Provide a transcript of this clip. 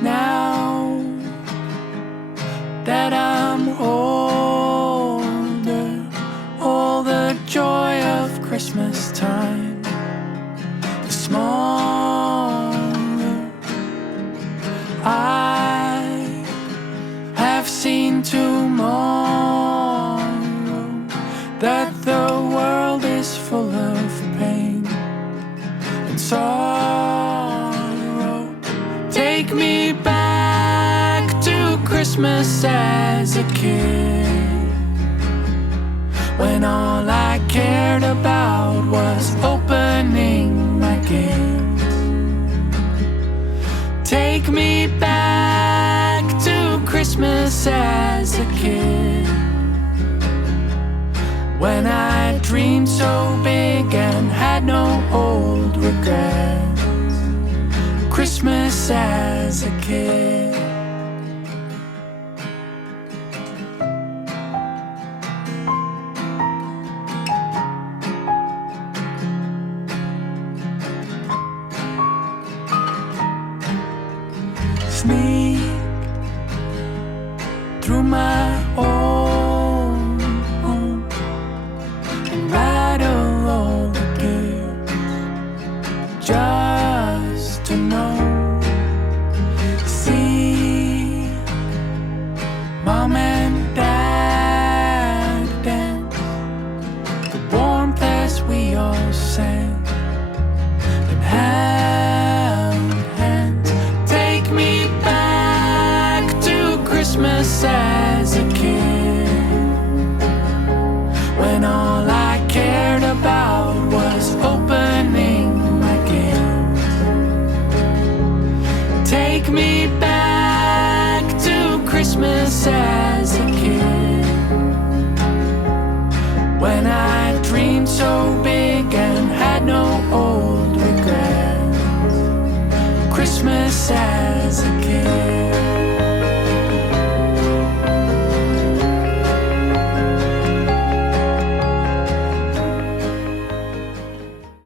Now that I'm older, all the joy of Christmas time is smaller. I have seen tomorrow, that the world is full of pain and sorrow. Take me back to Christmas as a kid, when all I cared about was opening my gift. Take me back to Christmas as a kid, when I dreamed so big and had no old regrets. Christmas as a kid. Sneak through my own home and rattle all the gifts, just to know. See Mom and Dad dance, the warmth as we all sang and held hands. Take me back to Christmas as a kid, when all I cared about was opening my gift. Take me back to Christmas as a kid, when I dreamed so big and had no old regrets. Christmas as a kid.